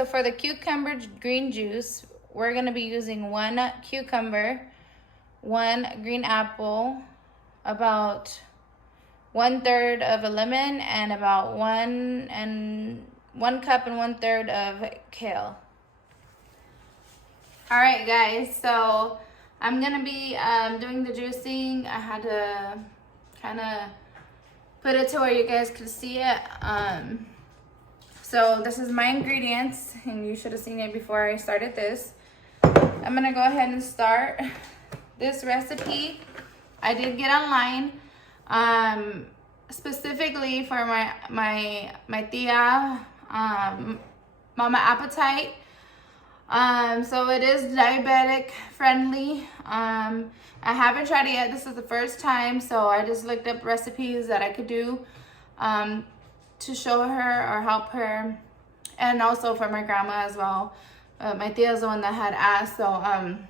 so for the cucumber green juice, we're gonna be using 1 cucumber, 1 green apple, about 1/3 of a lemon, and about 1 cup and 1/3 of kale. All right, guys, so I'm gonna be doing the juicing. I had to kind of put it to where you guys could see it. So this is my ingredients, and you should have seen it before I started this. I'm gonna go ahead and start this recipe. I did get online, specifically for my tia, Mama Appetite. So it is diabetic friendly. I haven't tried it yet. This is the first time, so I just looked up recipes that I could do to show her or help her, and also for my grandma as well. My tia is the one that had asked, so I'm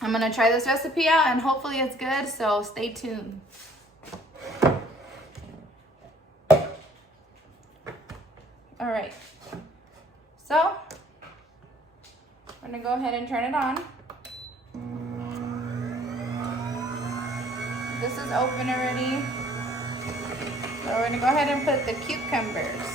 gonna try this recipe out, and hopefully it's good, so stay tuned. All right, so we're gonna go ahead and turn it on. This is open already. So we're gonna go ahead and put the cucumbers.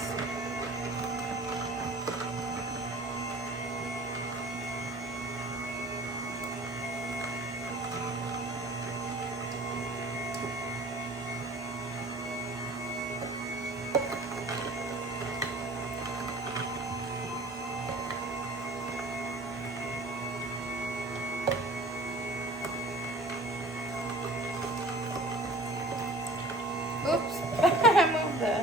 Oops, I moved the...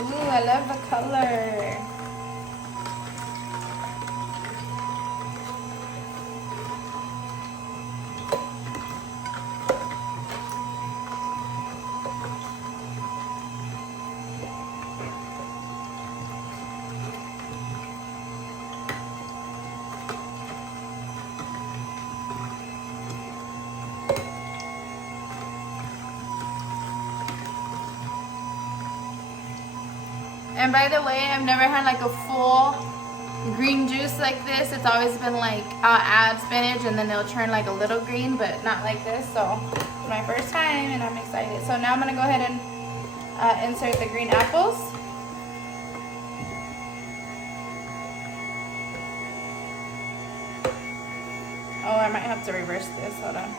Ooh, I love the color. And by the way, I've never had like a full green juice like this. It's always been like, I'll add spinach and then it'll turn like a little green, but not like this. So it's my first time and I'm excited. So now I'm gonna go ahead and insert the green apples. Oh, I might have to reverse this, hold on.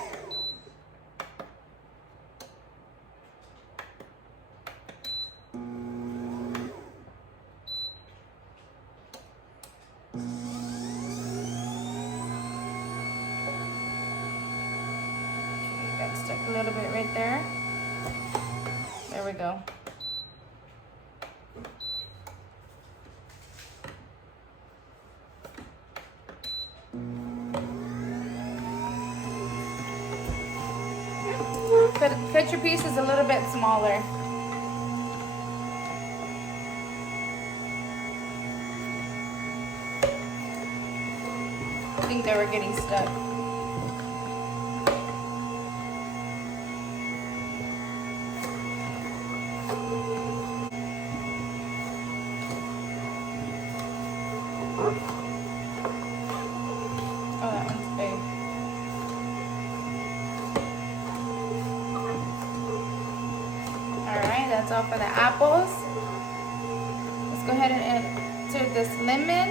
Got stuck a little bit right there. There we go. Cut your pieces a little bit smaller. I think they were getting stuck. Oh, that one's big. Alright, that's all for the apples. Let's go ahead and insert this lemon.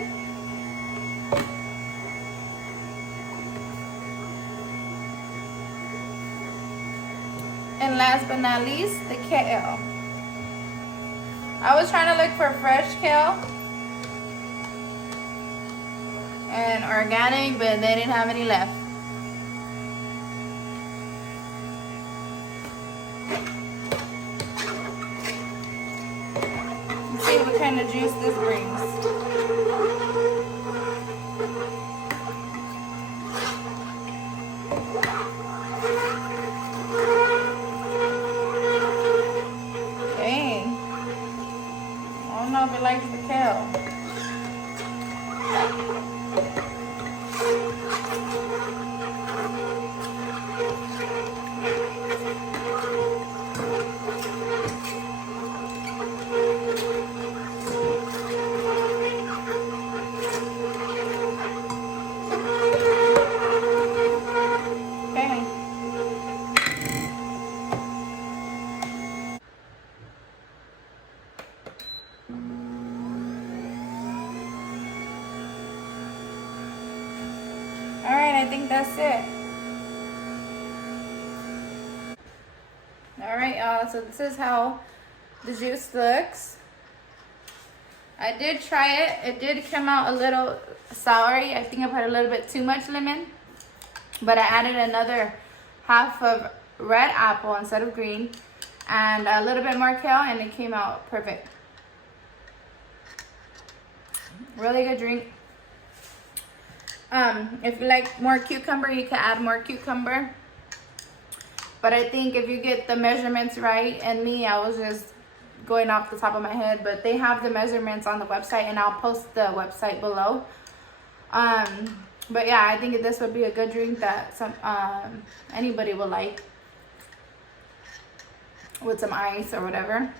And last but not least, the kale. I was trying to look for fresh kale and organic, but they didn't have any left. Let's see what kind of juice this brings. Dang. I don't know if it likes the kale. I think that's it. All right, y'all, so this is how the juice looks. I did try it. It did come out a little soury. I think I put a little bit too much lemon, but I added another half of red apple instead of green and a little bit more kale, and it came out perfect. Really good drink. If you like more cucumber, you can add more cucumber. But I think if you get the measurements right, and me, I was just going off the top of my head, but they have the measurements on the website, and I'll post the website below. But yeah, I think this would be a good drink that anybody will like with some ice or whatever.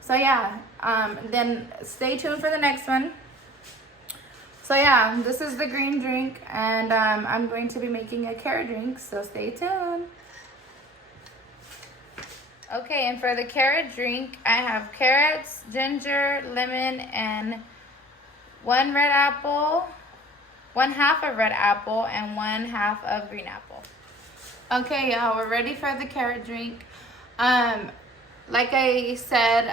So yeah, then stay tuned for the next one. So yeah, this is the green drink, and I'm going to be making a carrot drink, so stay tuned. Okay, and for the carrot drink, I have carrots, ginger, lemon, and one red apple, 1/2 of red apple, and 1/2 of green apple. Okay, y'all, we're ready for the carrot drink. Like I said,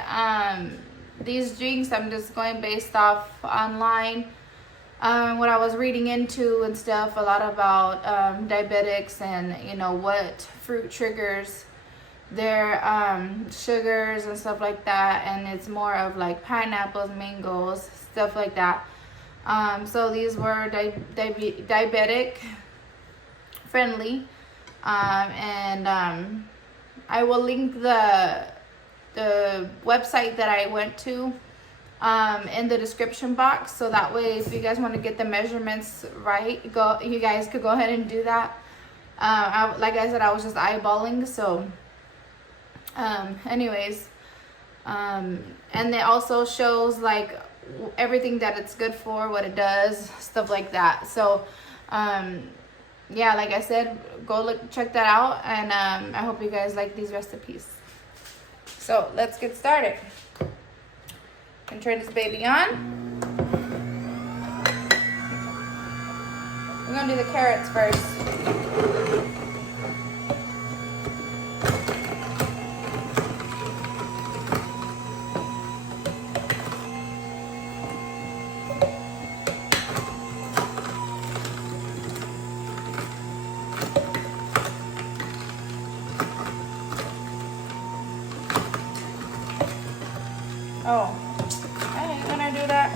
these drinks, I'm just going based off online. What I was reading into and stuff, a lot about diabetics and, you know, what fruit triggers their sugars and stuff like that, and it's more of like pineapples, mangoes, stuff like that. So these were diabetic friendly, and I will link the website that I went to in the description box, so that way if you guys want to get the measurements right, you guys could go ahead and do that. Like I said, I was just eyeballing, so anyways, and it also shows like everything that it's good for, what it does, stuff like that. So yeah, like I said, go check that out, and I hope you guys like these recipes. So let's get started. And turn this baby on. We're gonna do the carrots first. Oh, I ain't gonna do that.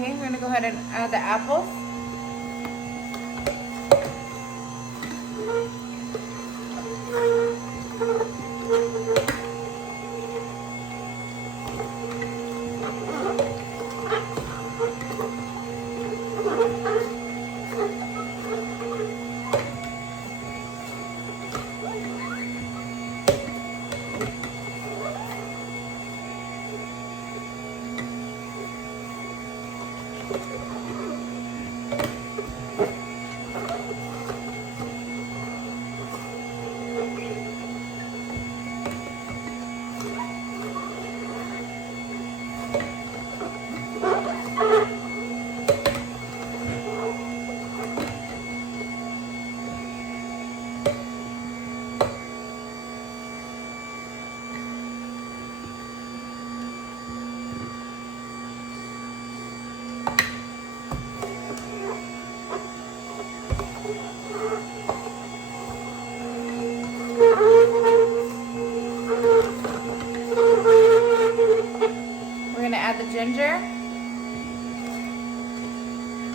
Okay, we're gonna go ahead and add the apples.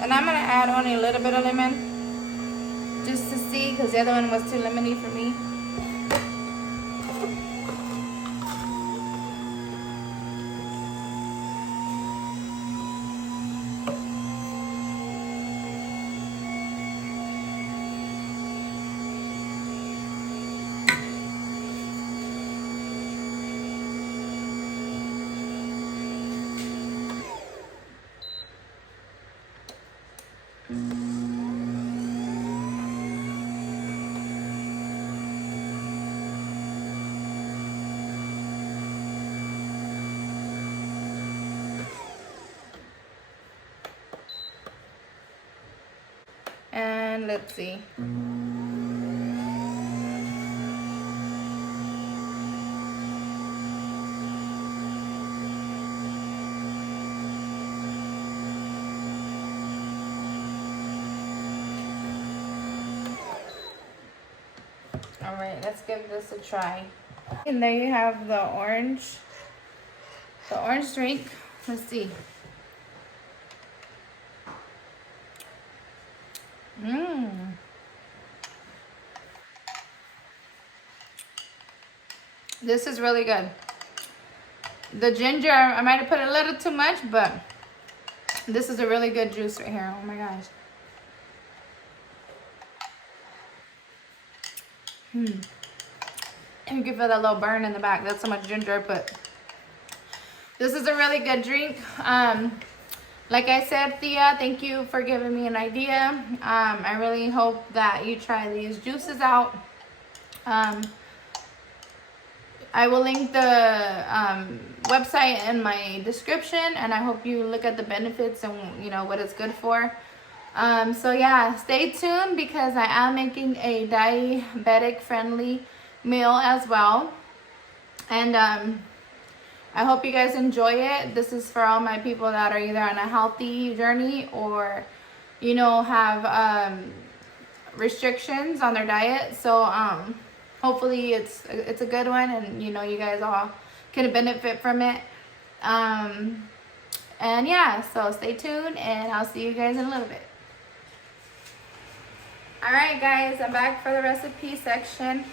And I'm gonna add only a little bit of lemon just to see, because the other one was too lemony for me. And let's see. All right, let's give this a try. And there you have the orange drink. Let's see. This is really good. The ginger, I might have put a little too much, but this is a really good juice right here. Oh my gosh. You can feel that little burn in the back. That's how much ginger I put. This is a really good drink. Like I said, Thea, thank you for giving me an idea. I really hope that you try these juices out. I will link the website in my description, and I hope you look at the benefits and what it's good for. So yeah, stay tuned, because I am making a diabetic friendly meal as well. And I hope you guys enjoy it. This is for all my people that are either on a healthy journey or have restrictions on their diet. So hopefully it's a good one, and you guys all can benefit from it. And yeah, so stay tuned, and I'll see you guys in a little bit. Alright guys, I'm back for the recipe section.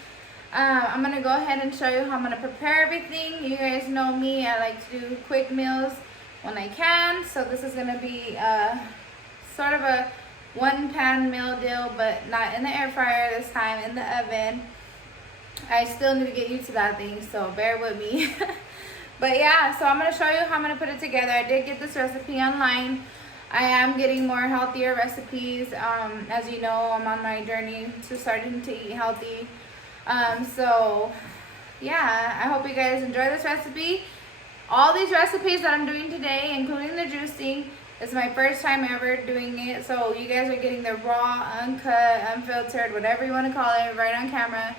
I'm going to go ahead and show you how I'm going to prepare everything. You guys know me, I like to do quick meals when I can. So this is going to be sort of a one-pan meal deal, but not in the air fryer this time, in the oven. I still need to get used to that thing, so bear with me. But yeah, so I'm going to show you how I'm going to put it together. I did get this recipe online. I am getting more healthier recipes. As you know, I'm on my journey to starting to eat healthy. So yeah, I hope you guys enjoy this recipe. All these recipes that I'm doing today, including the juicing, is my first time ever doing it. So you guys are getting the raw, uncut, unfiltered, whatever you want to call it, right on camera.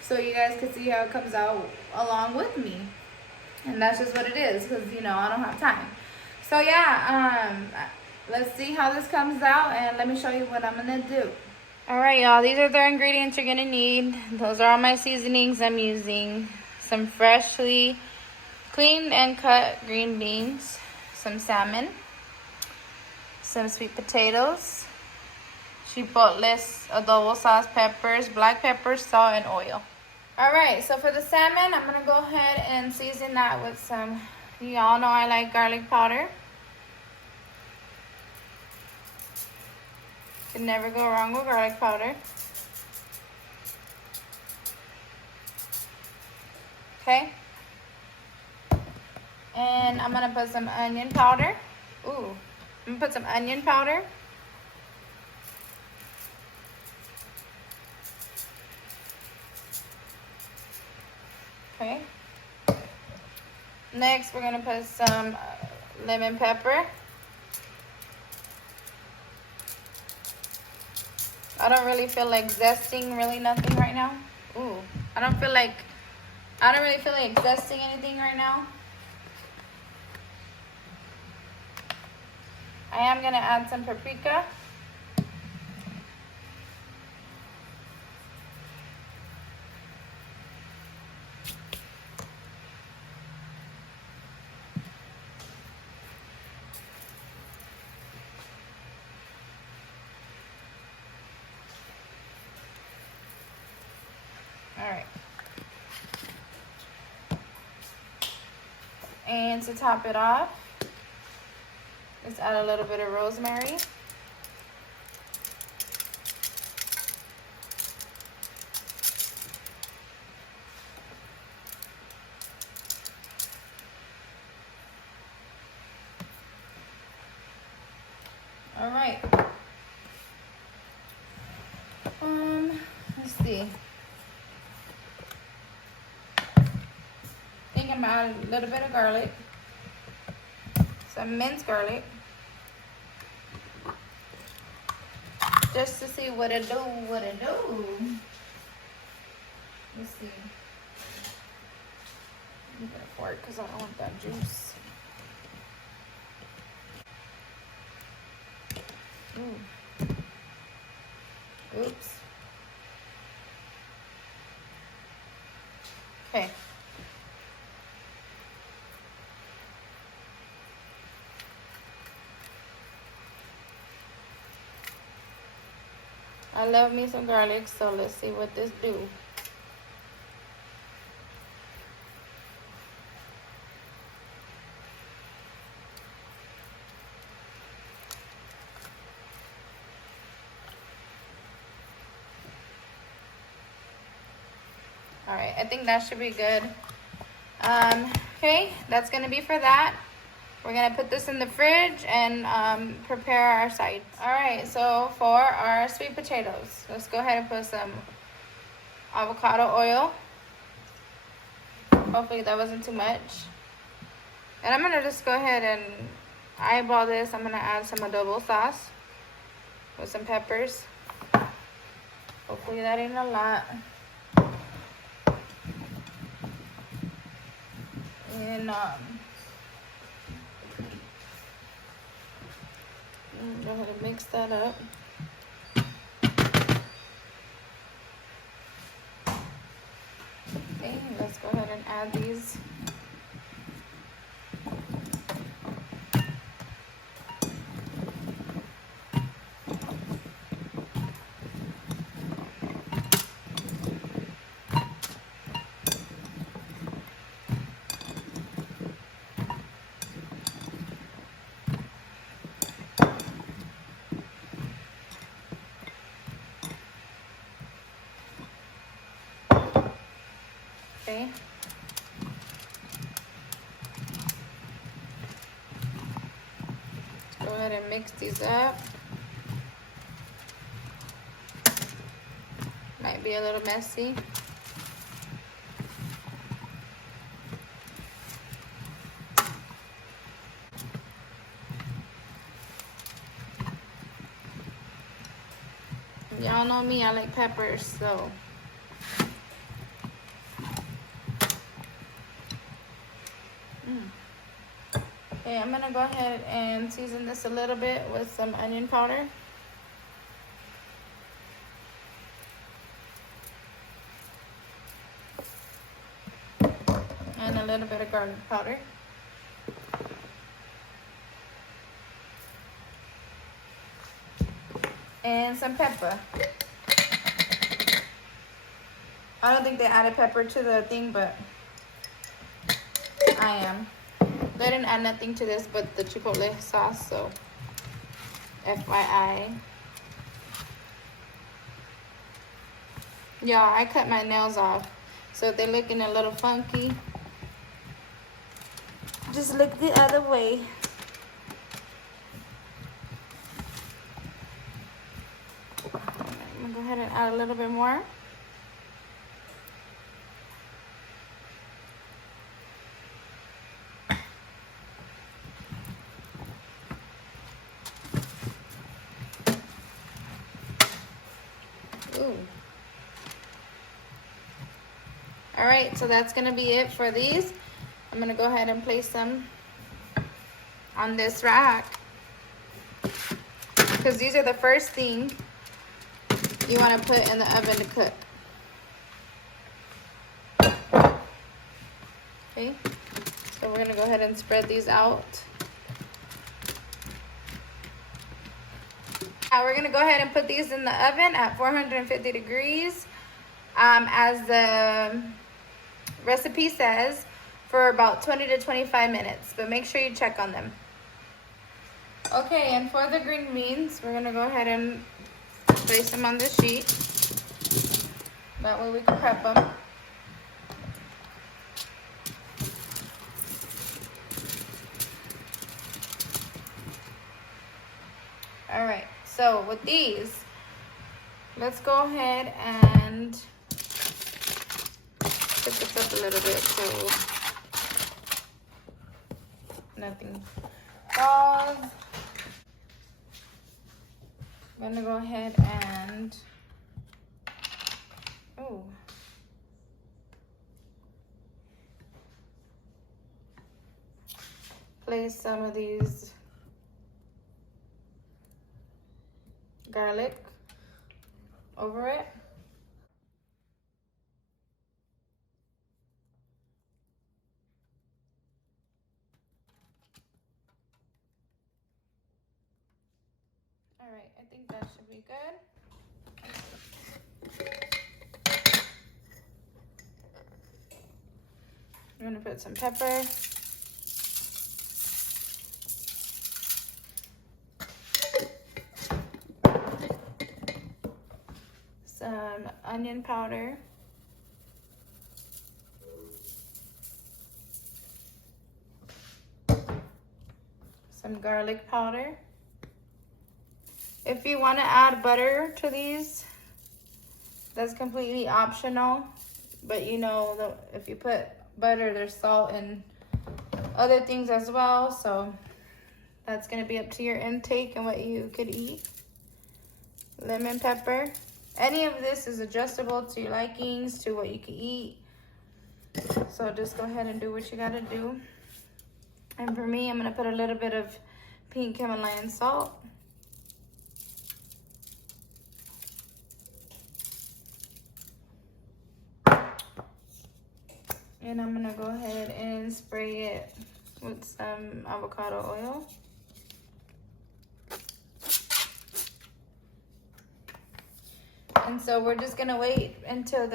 So you guys can see how it comes out along with me. And that's just what it is, because I don't have time. So yeah, let's see how this comes out, and let me show you what I'm gonna do. Alright y'all, these are the ingredients you're gonna need. Those are all my seasonings I'm using. Some freshly cleaned and cut green beans, some salmon, some sweet potatoes, chipotles, adobo sauce, peppers, black pepper, salt, and oil. Alright, so for the salmon, I'm gonna go ahead and season that with some, y'all know I like garlic powder. Can never go wrong with garlic powder. Okay. And I'm gonna put some onion powder. Ooh, I'm gonna put some onion powder. Okay. Next, we're gonna put some lemon pepper. I don't really feel like zesting really nothing right now. Ooh, I don't really feel like zesting anything right now. I am gonna add some paprika. And to top it off, let's add a little bit of rosemary. All right. Let's see. I think I'm add a little bit of garlic, some minced garlic, just to see what it do. Let's see. Let me get a fork because I don't want that juice. Ooh. Oops. Okay. I love me some garlic, so let's see what this do. All right, I think that should be good. Okay, that's gonna be for that. We're gonna put this in the fridge and prepare our sides. All right, so for our sweet potatoes, let's go ahead and put some avocado oil. Hopefully that wasn't too much. And I'm gonna just go ahead and eyeball this. I'm gonna add some adobo sauce with some peppers. Hopefully that ain't a lot. And go ahead and mix that up. Okay, let's go ahead and add these. Okay. Go ahead and mix these up. Might be a little messy. Y'all know me, I like peppers, so. Okay, I'm gonna go ahead and season this a little bit with some onion powder. And a little bit of garlic powder. And some pepper. I don't think they added pepper to the thing, but I am. They didn't add nothing to this but the chipotle sauce, so FYI. Y'all, I cut my nails off, so if they're looking a little funky, just look the other way. I'm gonna go ahead and add a little bit more. Ooh. All right, so that's gonna be it for these. I'm gonna go ahead and place them on this rack because these are the first thing you want to put in the oven to cook. Okay, so we're gonna go ahead and spread these out. Now we're gonna go ahead and put these in the oven at 450 degrees, as the recipe says, for about 20 to 25 minutes, but make sure you check on them. Okay, and for the green beans, we're gonna go ahead and place them on the sheet. That way we can prep them. All right, so with these, let's go ahead and pick this up a little bit so nothing falls. I'm gonna go ahead and, place some of these garlic over it. All right, I think that should be good. I'm gonna put some pepper. Some onion powder. Some garlic powder. If you want to add butter to these, that's completely optional. But you know, if you put butter, there's salt and other things as well. So that's going to be up to your intake and what you could eat. Lemon pepper. Any of this is adjustable to your likings, to what you can eat. So just go ahead and do what you got to do. And for me, I'm going to put a little bit of pink Himalayan salt. And I'm gonna go ahead and spray it with some avocado oil. And so we're just gonna wait until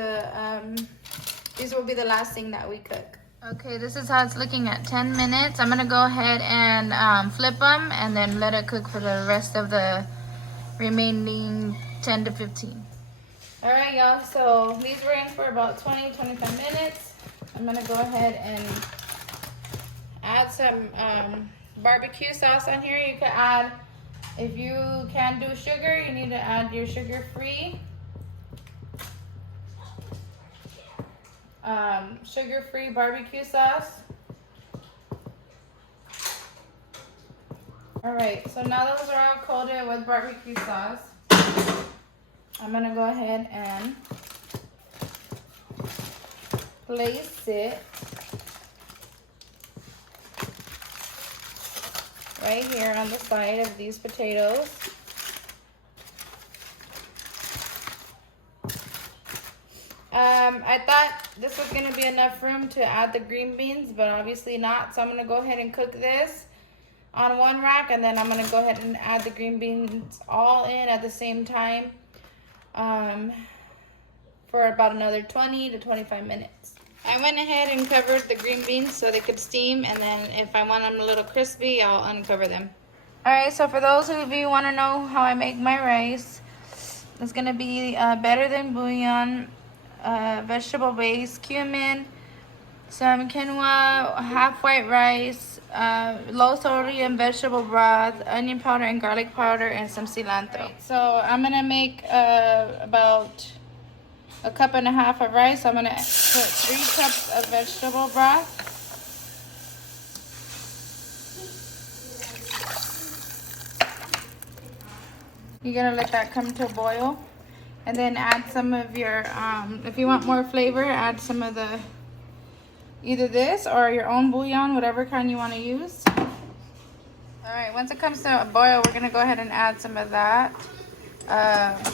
these will be the last thing that we cook. Okay, this is how it's looking at 10 minutes. I'm gonna go ahead and flip them and then let it cook for the rest of the remaining 10 to 15. All right, y'all, so these were in for about 20, 25 minutes. I'm gonna go ahead and add some barbecue sauce on here. You could add, if you can't do sugar, you need to add your sugar-free barbecue sauce. All right, so now those are all coated with barbecue sauce. I'm gonna go ahead and place it right here on the side of these potatoes. I thought this was gonna be enough room to add the green beans, but obviously not. So I'm gonna go ahead and cook this on one rack, and then I'm gonna go ahead and add the green beans all in at the same time for about another 20 to 25 minutes. I went ahead and covered the green beans so they could steam, and then if I want them a little crispy, I'll uncover them. All right, so for those of you who want to know how I make my rice, it's gonna be better than bouillon, vegetable base, cumin, some quinoa, half white rice, low sodium vegetable broth, onion powder and garlic powder, and some cilantro. Right, so I'm gonna make about a cup and a half of rice. I'm gonna put 3 cups of vegetable broth. You're gonna let that come to a boil, and then add some of your, if you want more flavor, add some of the, either this or your own bouillon, whatever kind you want to use. All right, once it comes to a boil, we're gonna go ahead and add some of that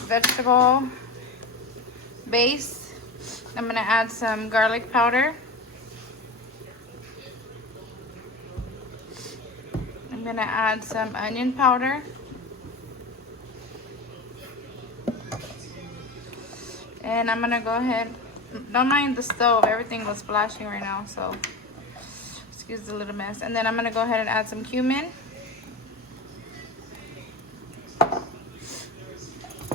vegetable base. I'm gonna add some garlic powder. I'm gonna add some onion powder. And I'm gonna go ahead, don't mind the stove, everything was splashing right now, so Excuse the little mess. And then I'm gonna go ahead and add some cumin. And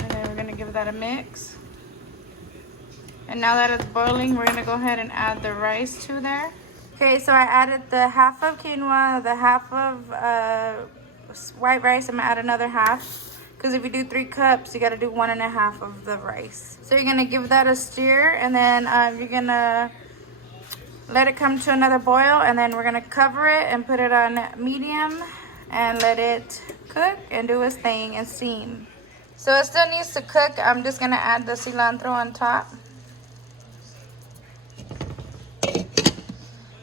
then we're gonna give that a mix. And now that it's boiling, we're gonna go ahead and add the rice to there. Okay, so I added the half of quinoa, the half of white rice. I'm gonna add another half. Because if you do 3 cups, you gotta do 1.5 of the rice. So you're gonna give that a stir, and then you're gonna let it come to another boil, and then we're gonna cover it and put it on medium and let it cook and do its thing and steam. So it still needs to cook. I'm just gonna add the cilantro on top.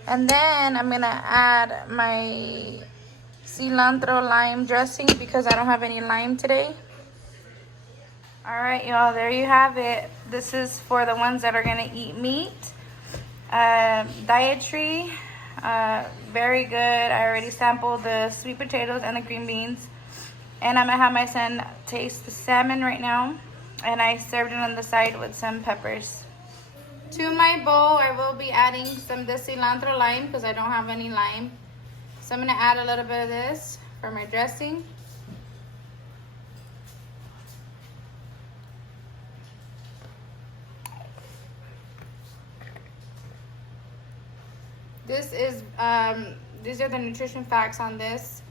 And then I'm gonna add my cilantro lime dressing because I don't have any lime today. All right, y'all, there you have it. This is for the ones that are gonna eat meat. Dietary, very good. I already sampled the sweet potatoes and the green beans. And I'm gonna have my son taste the salmon right now. And I served it on the side with some peppers. To my bowl, I will be adding some of the cilantro lime because I don't have any lime. So I'm gonna add a little bit of this for my dressing. This is, these are the nutrition facts on this.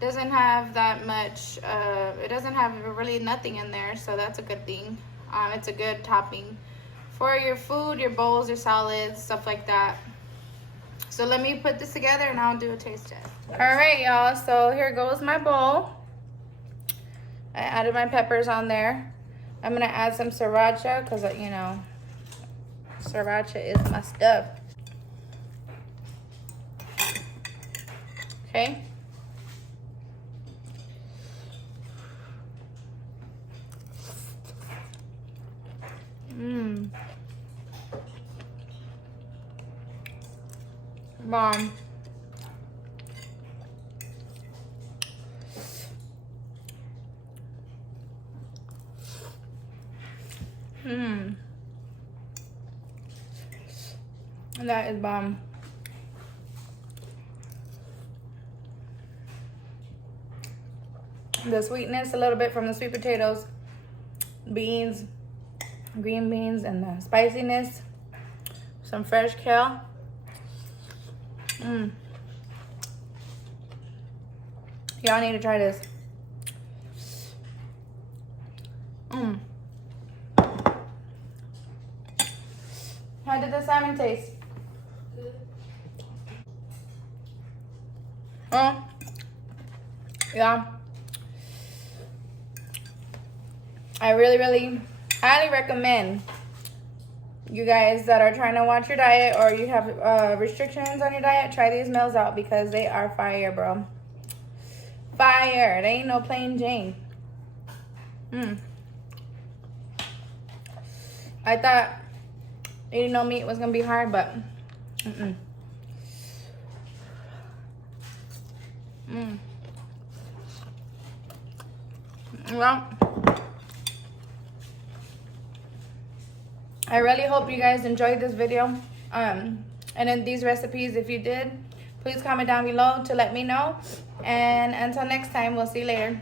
Doesn't have that much, it doesn't have really nothing in there, so that's a good thing. It's a good topping for your food, your bowls, your salads, stuff like that. So let me put this together and I'll do a taste test. All right, y'all, so here goes my bowl. I added my peppers on there. I'm gonna add some sriracha because, you know, sriracha is my stuff. Okay. Bomb. That is bomb. The sweetness a little bit from the sweet potatoes, beans, green beans, and the spiciness, some fresh kale. Y'all need to try this. How did the salmon taste? Good. Oh, yeah. I really highly recommend you guys that are trying to watch your diet or you have restrictions on your diet, try these meals out because they are fire, bro. Fire. They ain't no plain Jane. I thought eating no meat was gonna be hard, but well, I really hope you guys enjoyed this video and in these recipes. If you did, please comment down below to let me know, and until next time, we'll see you later.